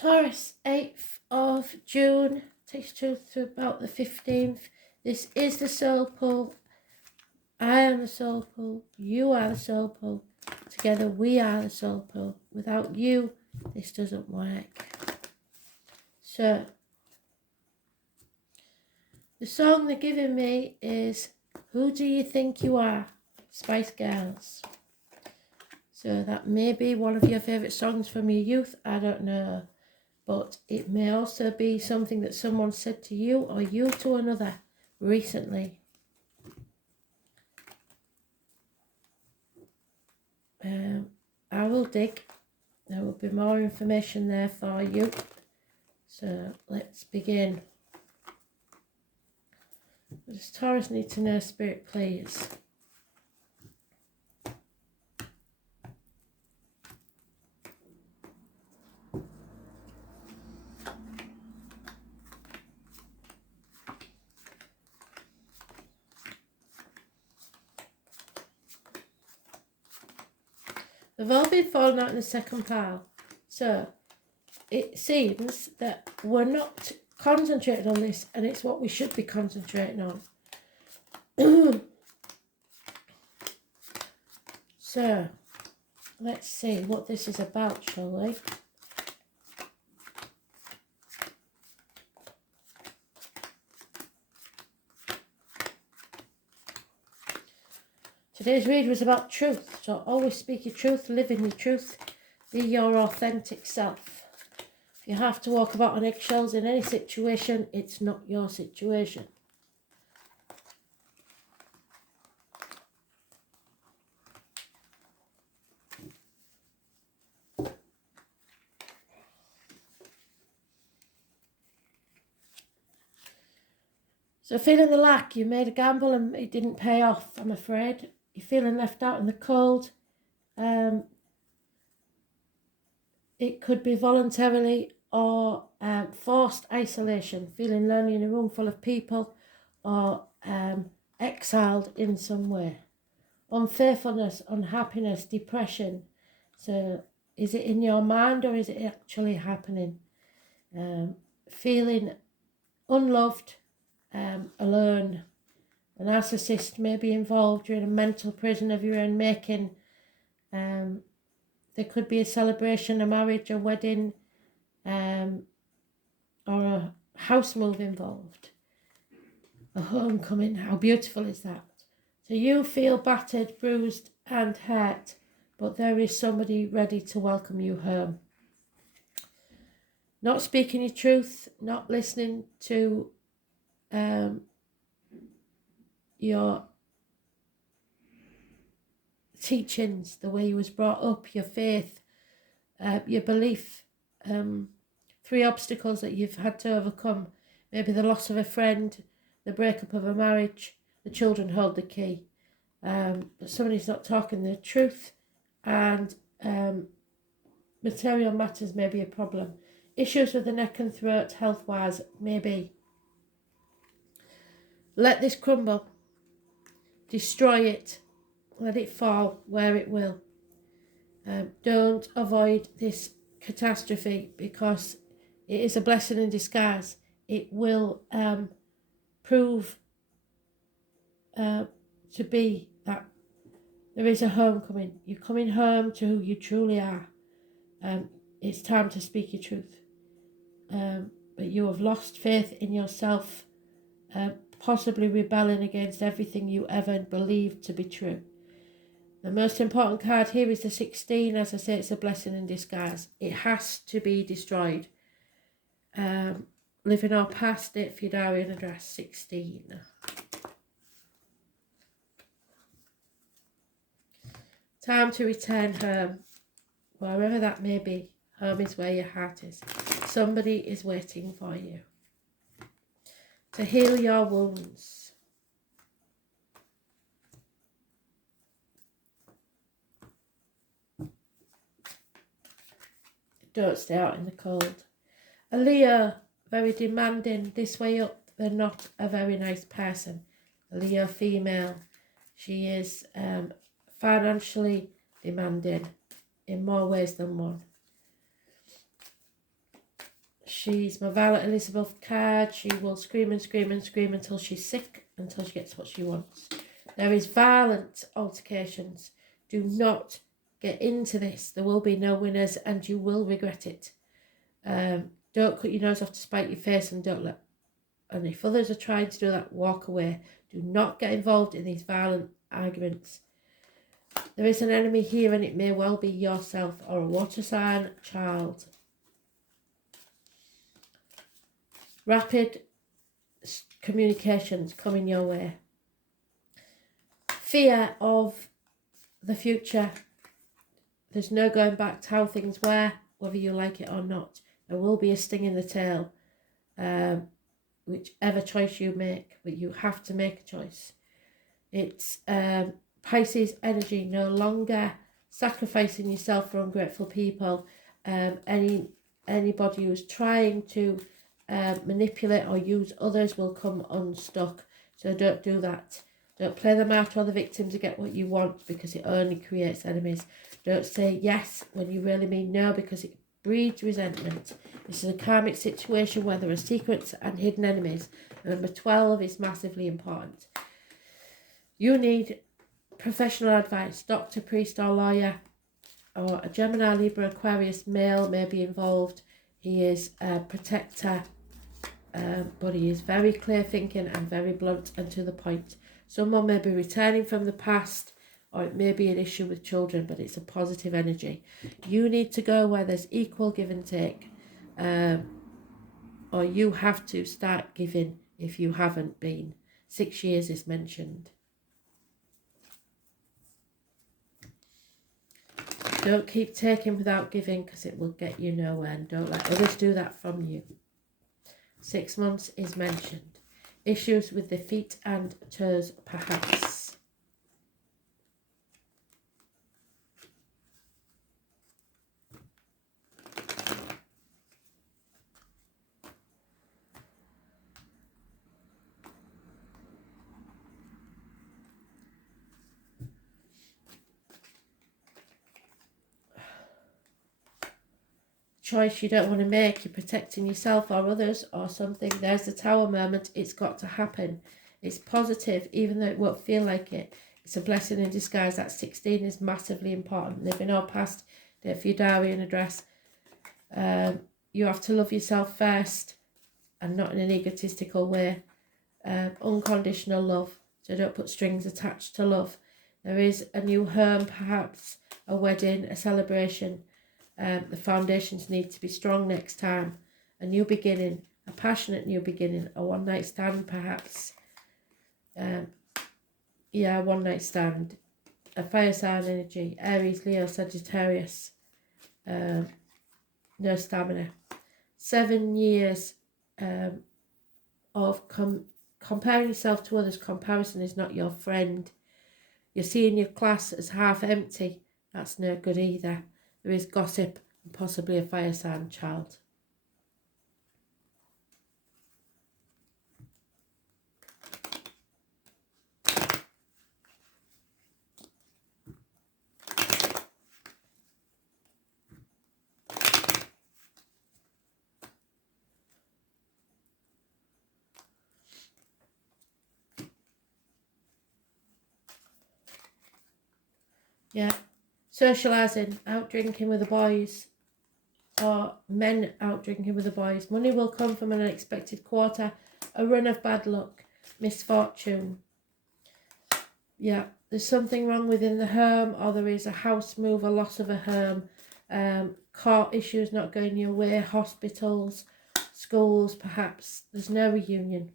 Taurus, 8th of June, takes truth to about the 15th. This is the soul pull. I am the soul pull. You are the soul pull. Together we are the soul pull. Without you, this doesn't work. So, the song they're giving me is Who Do You Think You Are? Spice Girls. So that may be one of your favourite songs from your youth, I don't know. But it may also be something that someone said to you or you to another recently. I will dig. There will be more information there for you. So let's begin. Does Taurus need to know, Spirit, please? They've all been falling out in the second pile. So it seems that we're not concentrating on this, and it's what we should be concentrating on. So let's see what this is about, shall we? Today's read was about truth, so always speak your truth, live in your truth, be your authentic self. If you have to walk about on eggshells in any situation, it's not your situation. So feeling the lack, you made a gamble and it didn't pay off, I'm afraid. You're feeling left out in the cold. It could be voluntarily or forced isolation, feeling lonely in a room full of people, or exiled in some way. Unfaithfulness, unhappiness, depression. So is it in your mind or is it actually happening? Feeling unloved, alone. A narcissist may be involved. You're in a mental prison of your own making. There could be a celebration, a marriage, a wedding, or a house move involved. A homecoming. How beautiful is that? So you feel battered, bruised and hurt, but there is somebody ready to welcome you home. Not speaking your truth, not listening to your teachings, the way you was brought up, your faith, your belief, 3 obstacles that you've had to overcome. Maybe the loss of a friend, the breakup of a marriage, the children hold the key. But somebody's not talking the truth, and material matters may be a problem. Issues with the neck and throat, health-wise, maybe. Let this crumble. Destroy it. Let it fall where it will. Don't avoid this catastrophe, because it is a blessing in disguise. It will prove to be that there is a homecoming. You're coming home to who you truly are. It's time to speak your truth. But you have lost faith in yourself, possibly rebelling against everything you ever believed to be true. The most important card here is the 16. As I say, it's a blessing in disguise. It has to be destroyed. Living our past, date for your diary and address, 16. Time to return home, wherever that may be. Home is where your heart is. Somebody is waiting for you to heal your wounds. Don't stay out in the cold. A Leo, very demanding. This way up, they're not a very nice person. A Leo female. She is financially demanding in more ways than one. She's my Violet Elizabeth card. She will scream and scream and scream until she's sick, until she gets what she wants. There is violent altercations. Do not get into this. There will be no winners and you will regret it. Don't cut your nose off to spite your face, and don't let, and if others are trying to do that, walk away. Do not get involved in these violent arguments. There is an enemy here, and it may well be yourself or a water sign child. Rapid communications coming your way. Fear of the future. There's no going back to how things were, whether you like it or not. There will be a sting in the tail, whichever choice you make, but you have to make a choice. It's Pisces energy, no longer sacrificing yourself for ungrateful people. Anybody who's trying to manipulate or use others will come unstuck. So don't do that. Don't play them out or the victim to get what you want, because it only creates enemies. Don't say yes when you really mean no, because it breeds resentment. This is a karmic situation where there are secrets and hidden enemies. Number 12 is massively important. You need professional advice. Doctor, priest or lawyer, or a Gemini, Libra, Aquarius male may be involved. He is a protector, but he is very clear thinking and very blunt and to the point. Someone may be returning from the past, or it may be an issue with children, but it's a positive energy. You need to go where there's equal give and take, or you have to start giving if you haven't been. 6 years is mentioned. Don't keep taking without giving, because it will get you nowhere, and don't let others do that from you. 6 months is mentioned. Issues with the feet and toes, perhaps. Choice you don't want to make. You're protecting yourself or others or something. There's the Tower moment. It's got to happen. It's positive, even though it won't feel like it. It's a blessing in disguise. That 16 is massively important. Living or past, date for your diary and address. You have to love yourself first, and not in an egotistical way. Unconditional love. So don't put strings attached to love. There is a new home, perhaps a wedding, a celebration. The foundations need to be strong next time. A new beginning, a passionate new beginning, a one-night stand perhaps. One night stand. A fire sign energy, Aries, Leo, Sagittarius. No stamina. 7 years of comparing yourself to others. Comparison is not your friend. You're seeing your class as half empty. That's no good either. There is gossip and possibly a fire sign child. Yeah. Socialising, out drinking with the boys, or men out drinking with the boys. Money will come from an unexpected quarter, a run of bad luck, misfortune. Yeah, there's something wrong within the home, or there is a house move, a loss of a home, court issues not going your way, hospitals, schools, perhaps. There's no reunion.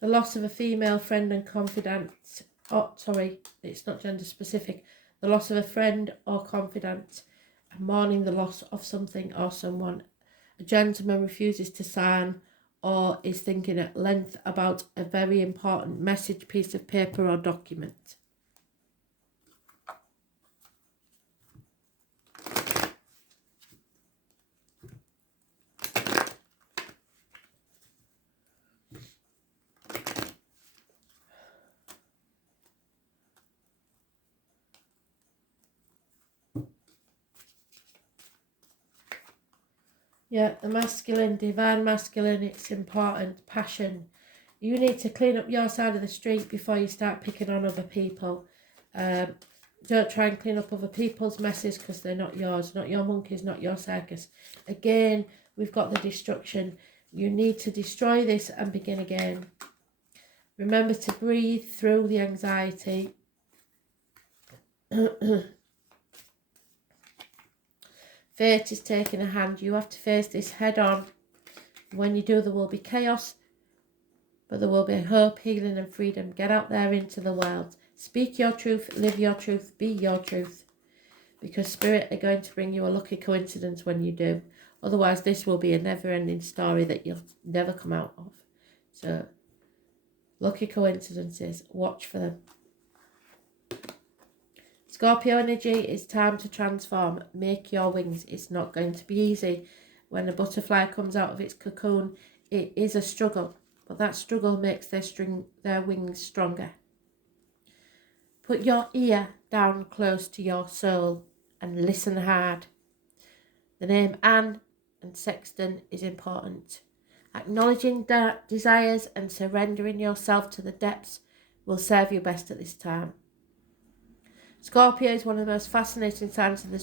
The loss of a female friend and confidant. Oh, sorry, it's not gender specific. The loss of a friend or confidant, and mourning the loss of something or someone. A gentleman refuses to sign or is thinking at length about a very important message, piece of paper or document. Yeah, the masculine, divine masculine, it's important. Passion. You need to clean up your side of the street before you start picking on other people. Don't try and clean up other people's messes because they're not yours, not your monkeys, not your circus. Again, we've got the destruction. You need to destroy this and begin again. Remember to breathe through the anxiety. Fate is taking a hand. You have to face this head on. When you do, there will be chaos, but there will be hope, healing and freedom. Get out there into the world. Speak your truth, live your truth, be your truth. Because Spirit are going to bring you a lucky coincidence when you do. Otherwise, this will be a never-ending story that you'll never come out of. So, lucky coincidences, watch for them. Scorpio energy, it's time to transform. Make your wings. It's not going to be easy. When a butterfly comes out of its cocoon, it is a struggle. But that struggle makes their wings stronger. Put your ear down close to your soul and listen hard. The name Anne and Sexton is important. Acknowledging desires and surrendering yourself to the depths will serve you best at this time. Scorpio is one of the most fascinating signs of the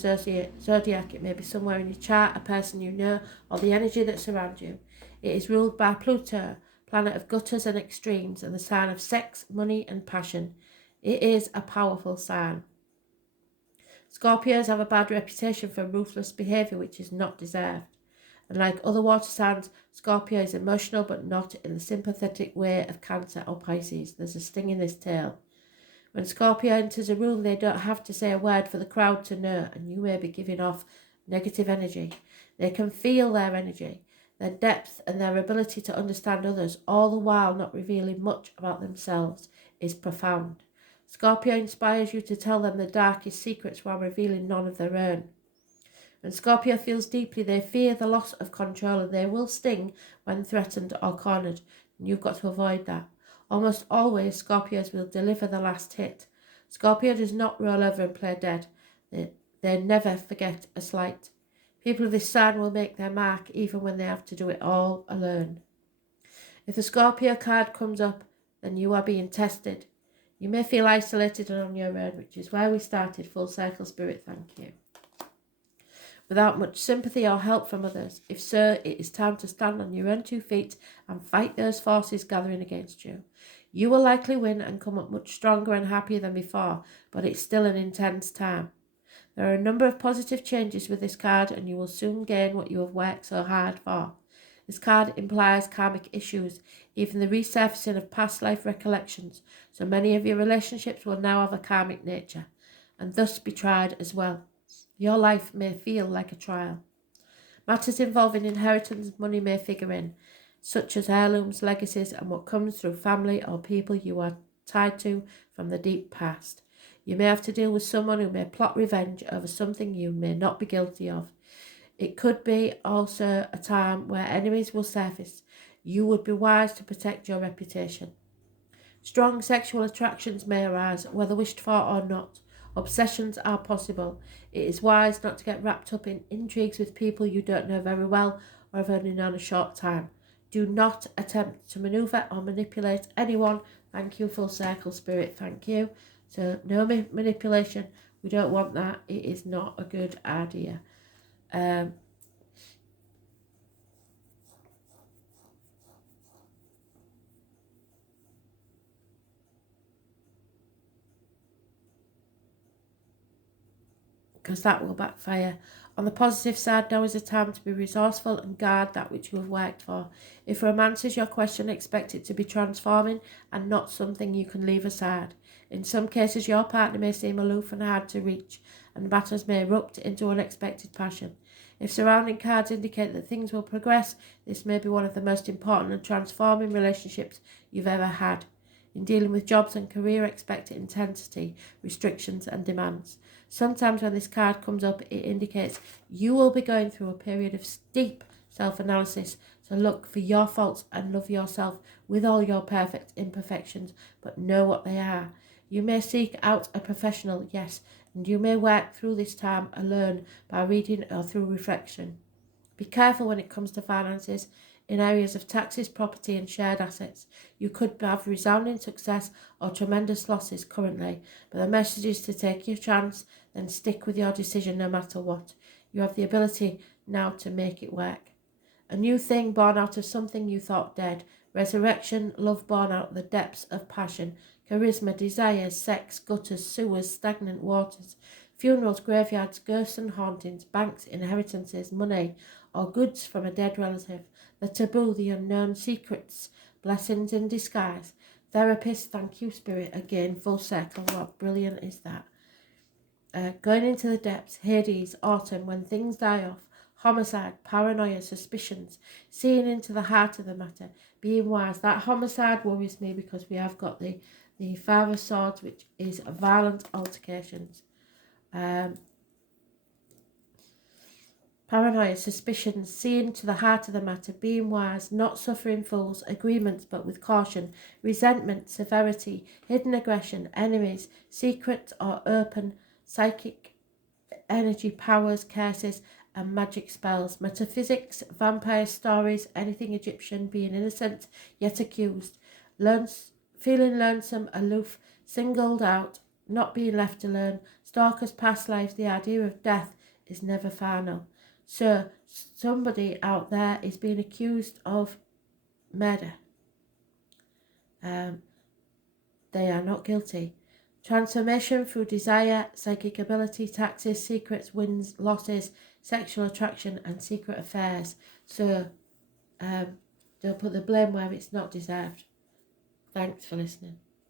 zodiac. It may be somewhere in your chart, a person you know, or the energy that surrounds you. It is ruled by Pluto, planet of gutters and extremes, and the sign of sex, money, and passion. It is a powerful sign. Scorpios have a bad reputation for ruthless behaviour, which is not deserved. And like other water signs, Scorpio is emotional, but not in the sympathetic way of Cancer or Pisces. There's a sting in this tale. When Scorpio enters a room, they don't have to say a word for the crowd to know, and you may be giving off negative energy. They can feel their energy, their depth, and their ability to understand others, all the while not revealing much about themselves, is profound. Scorpio inspires you to tell them the darkest secrets while revealing none of their own. When Scorpio feels deeply, they fear the loss of control, and they will sting when threatened or cornered, and you've got to avoid that. Almost always, Scorpios will deliver the last hit. Scorpio does not roll over and play dead. They never forget a slight. People of this sign will make their mark even when they have to do it all alone. If the Scorpio card comes up, then you are being tested. You may feel isolated and on your own, which is where we started. Full circle, Spirit, thank you. Without much sympathy or help from others. If so, it is time to stand on your own 2 feet and fight those forces gathering against you. You will likely win and come up much stronger and happier than before, but it's still an intense time. There are a number of positive changes with this card, and you will soon gain what you have worked so hard for. This card implies karmic issues, even the resurfacing of past life recollections, so many of your relationships will now have a karmic nature, and thus be tried as well. Your life may feel like a trial. Matters involving inheritance and money may figure in, such as heirlooms, legacies, and what comes through family or people you are tied to from the deep past. You may have to deal with someone who may plot revenge over something you may not be guilty of. It could be also a time where enemies will surface. You would be wise to protect your reputation. Strong sexual attractions may arise, whether wished for or not. Obsessions are possible. It is wise not to get wrapped up in intrigues with people you don't know very well or have only known a short time. Do not attempt to maneuver or manipulate anyone. Thank you, full circle, Spirit, thank you. So no manipulation. We don't want that. It is not a good idea. Because that will backfire. On the positive side, now is a time to be resourceful and guard that which you have worked for. If romance is your question, expect it to be transforming and not something you can leave aside. In some cases, your partner may seem aloof and hard to reach, and matters may erupt into unexpected passion. If surrounding cards indicate that things will progress, this may be one of the most important and transforming relationships you've ever had. In dealing with jobs and career, expect intensity, restrictions and demands. Sometimes when this card comes up, it indicates you will be going through a period of deep self-analysis. So look for your faults and love yourself with all your perfect imperfections, but know what they are. You may seek out a professional, yes, and you may work through this time alone by reading or through reflection. Be careful when it comes to finances in areas of taxes, property and shared assets. You could have resounding success or tremendous losses currently, but the message is to take your chance, then stick with your decision no matter what. You have the ability now to make it work. A new thing born out of something you thought dead. Resurrection, love born out of the depths of passion. Charisma, desires, sex, gutters, sewers, stagnant waters. Funerals, graveyards, ghosts and hauntings, banks, inheritances, money, or goods from a dead relative. The taboo, the unknown, secrets, blessings in disguise. Therapist, thank you, Spirit. Again, full circle. What brilliant is that? Going into the depths, Hades, autumn, when things die off. Homicide, paranoia, suspicions, seeing into the heart of the matter, being wise. That homicide worries me because we have got the Five of Swords, which is violent altercations. Paranoia, suspicions, seeing to the heart of the matter, being wise, not suffering fools, agreements but with caution, resentment, severity, hidden aggression, enemies, secret or open, psychic energy, powers, curses and magic spells, metaphysics, vampire stories, anything Egyptian, being innocent yet accused, feeling lonesome, aloof, singled out, not being left alone, stalkers, past lives, the idea of death is never final. So somebody out there is being accused of murder. They are not guilty. Transformation through desire, psychic ability, taxes, secrets, wins, losses, sexual attraction and secret affairs. So don't put the blame where it's not deserved. Thanks for listening.